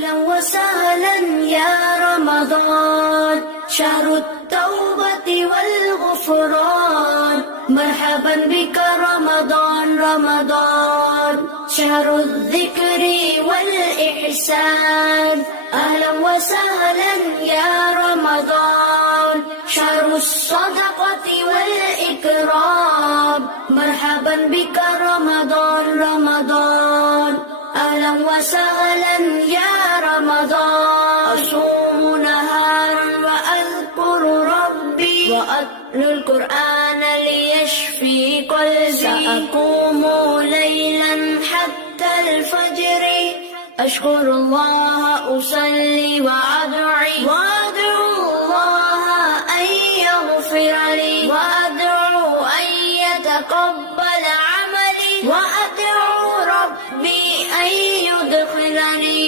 أهلا وسهلا يا رمضان، شهر التوبة والغفران. مرحبا بك رمضان رمضان، شهر الذكر والإحسان. أهلا وسهلا يا رمضان، شهر الصدقة والإكرام. مرحبا بك رمضان رمضان، أهلا وسهلا يا رمضان. أصوم نهارا وأذكر ربي، وأتلو القرآن ليشفي قلبي. سأقوم ليلا حتى الفجر، أشكر الله أصلي وأدعو الله أن يغفر